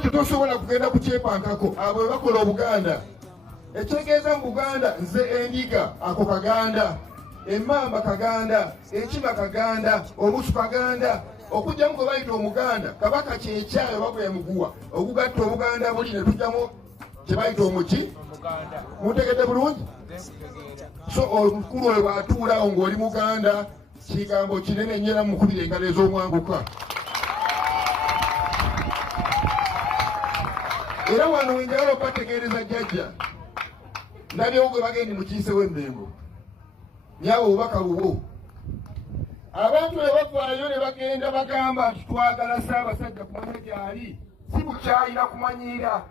ekyo tosobola kugenda kukyepankako abo bakola Obuganda. Ekitegeeza mu Buganda nze endiga ako Kaganda, emmamba Kaganda, ekima Kaganda, obusu Kaganda. Okujjamu gwe bayita Omuganda, Kabaka kyekyayo bagwe muguwa. Okugatta Obuganda buli ne tujjamu kye bayita omuki? Mutegedde bulungi? So omukulu oyo bw'atuulawo ng'oli Muganda, kigambo kinene nnyo mukubira engalo ez'omwanguka. Era wano wenjagala okubategeereza jjajja, ndabyewo gwe bagende mukiisewo emmengo. Nyawo obubaka bubwo. Abantu ne bavaayo ne bagenda bagamba nti twagala Ssaabasajja kumanya gy'ali, si bukyayira kumanyira.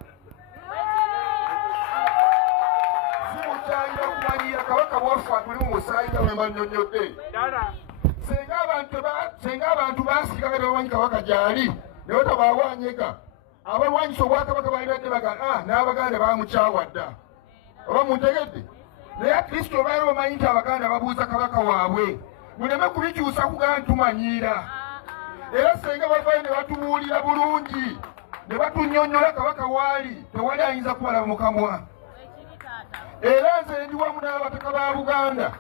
Si bukyayira kumanyira, Kabaka bwaffe atuli mu musaayi nga bwe mbannyonnyodde. Senga abantu baasiika nga tebamanyi Kabaka gy'ali, ne batabaawanyega. Abalwanyisa Obwakabaka balibadde bagamba n'Abaganda bamukyawa dda. Oba muntegedde? Naye Kristo baali bamanyi nti Abaganda babuuza Kabaka waabwe. Muleme kubikyusa kugamba tumanyira. Era senga bavaayo ne batubuulira bulungi, ne batunnyonnyola Kabaka waali, tewali ayinza kubalaba mu kamwa. Era nze ndi wamu n'abataka ba Buganda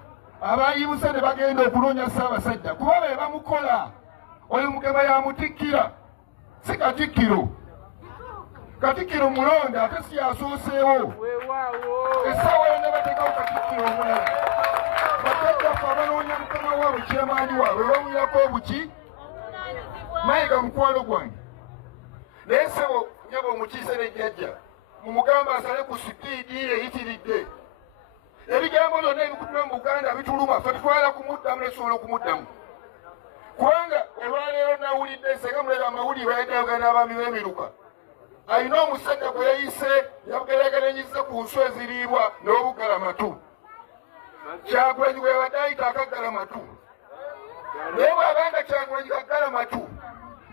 abaayibuse ne bagenda okunoonya Ssaabasajja, kuba be bamukola. Oyo Mugema yamutikkira, si Katikkiro. Katikkiro mulonda ate si yasooseewo. Essaawa yonna bateekawo Katikkiro omulala. Bakajjaffe abanoonya Mukama waabwe kyemaani waabwe bamuyako obuki? Mayiga mukwano gwange. Naye ssebo nnyabo omukiise ne jjajja, mumugamba asale ku sipiidi eyitiridde. Ebigambo byonna ebikutula mu Buganda bituluma, ffe tutwala kumuddamu ne tusobola okumuddamu. Kubanga olwaleero nawulidde senga mulaba amawulire bayita abaami b'emiruka. Alina omusajja gwe yayise yabugeraageranyiza ku nswa eziriibwa n'obugalamatu. Kyagulanyi bwe yabadde ayita akagalamatu. Naye bw'abanga Kyagulanyi kagalamatu,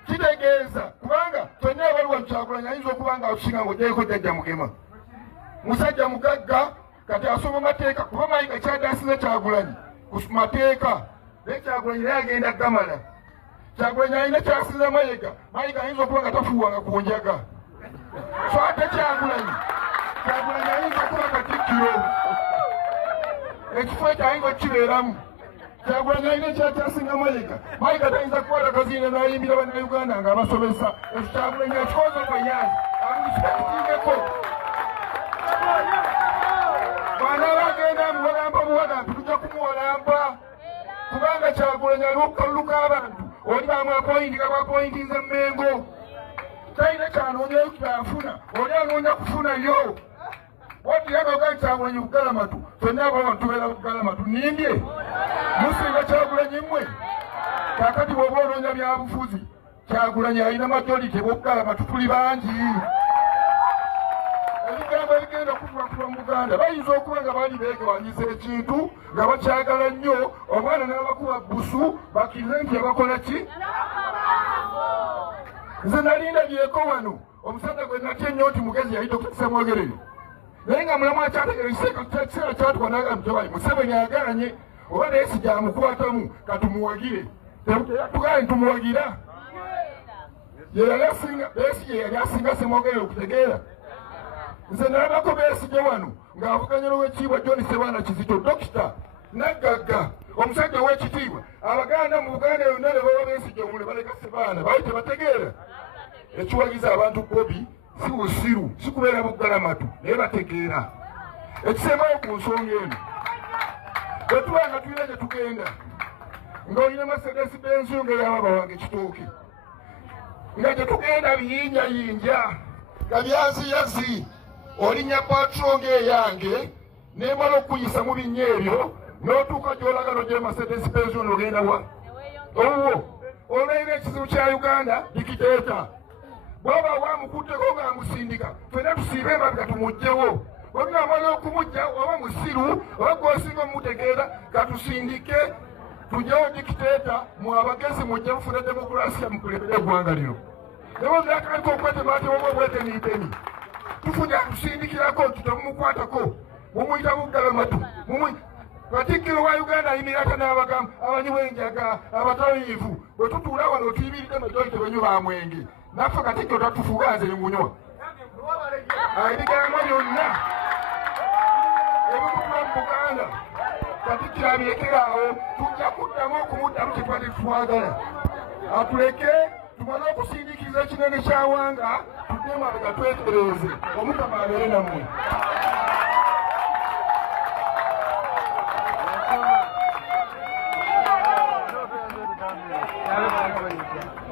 kitegeeza kubanga ffenna abaliwa mu Kyagulanyi ayinza okuba nga akusinga ng'ogyeko jjajja Mugema. Musajja mugagga, kati asoma mateeka, kuba Mayiga kyaddaasiza Kyagulanyi ku mateeka. Naye Kyagulanyi naye agenda gamala. Kyagulanyi alina kyasiza Mayiga, Mayiga ayinza okuba nga tafuuwanga ku njaga. So ate Kyagulanyi ayinza kuba Katikkiro. Ekifo ekyo ayinza okukibeeramu. Kyagulanyi alina kyakyasinga Mayiga. Mayiga tayinza kukwata kaziina n'ayimbira bannayuganda ng'abasomesa. Ekyo Kyagulanyi akikoze okwenyazi. Abulisitakitiingeko. Bw'anaaba agenda muwalamba buwalampa, tujja kumuwalamba. Kubanga Kyagulanyi alukuluka abantu. Oli bamwapoyintinga bwapoyintinze Mmengo. Talina kyanoonyayo kyafuna, oli anoonya kufunayo. Wati yagaga Kyagulanyi Bugalamatu, ffenna abalaba tubeera Bugalamatu. Nimbye musinga Kyagulanyi mmwe. Kaakati bw'oba onoonya byabufuzi, Kyagulanyi alina majority Bugalamatu tuli bangi. Ebigambo ebigenda okutuba mu Buganda bayinza okuba nga baali beegewanyiza ekintu nga bakyagala nnyo, omwana n'abakuba busu bakkirize nti abakola ki? Nze nalindabyeko wano omusajja gwe natya ennyo nti mugezi yali Dr. Ssemwogerere. Naye nga mulamu akyategeera ekiseera kyatuka n'agamba tebali Museveni agaanye oba naye si gyamukwatamu katumuwagire. Tugale ntumuwagira. Besigye yali asinga Ssemwogerere okutegeera. Nze nalabako Besigye wano ng'avuganya n'Oweekitiibwa John Ssebaana Kizito, Dokita Naggagga, omusajja ow'ekitiibwa. Abaganda mu Buganda yonna ne baba Besigye omule baleka Ssebaana baali tebategeera. Ekiwagiza abantu Bobi si busiru, si kubeera Bugalamatu, naye bategeera. Ekisembayo ku nsonga eno, bwe tuba nga tulina gye tugenda, ng'olina Mercedes Benz ng'eyababa wange Kitooke, nga gye tugenda biyinyayinja, nga byaziyazi, olinnya patro ng'eyange, n'emala okuyisa mu binnya ebyo, n'otuuka gy'olaga n'ogyera Mercedes Benz n'ogenda wa? Olw'era ekizibu kya Uganda, dikiteeta. Bw'oba wamukutteko ng'amusindika, ffenna tusiibe emabega tumuggyewo. Bwe tunaamala okumujja oba musiru, oba gw'osinga omutegeera, katusindike, tugyewo dikiteeta, mu abagezi mujje mufune demokulasiya mukulembere eggwanga lino. Ne bwe byakaliko okwetemaatema oba obweteniiteni. Tufunye atusindikirako nti temumukwatako, mumuyita Bugalamatu. Katikkiro wa Uganda ayimirira ate n'abagamba abanyi b'enjaga, abatayiivu. Bwe tutuula wano tuyimiride majority benyu ba mwenge. naffe Katikkiro tatufuga nze ngunywa ebigambo byonna ebikutula mu Buganda Katikkiro abyekerawo tujja kuddamu okumuddamu kyetwali twagala atuleke tumale okusindikiza ekinene kyawanga tuddemu abega twetereeze Omukama abeere nammwe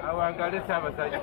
Awangale Ssaabasajja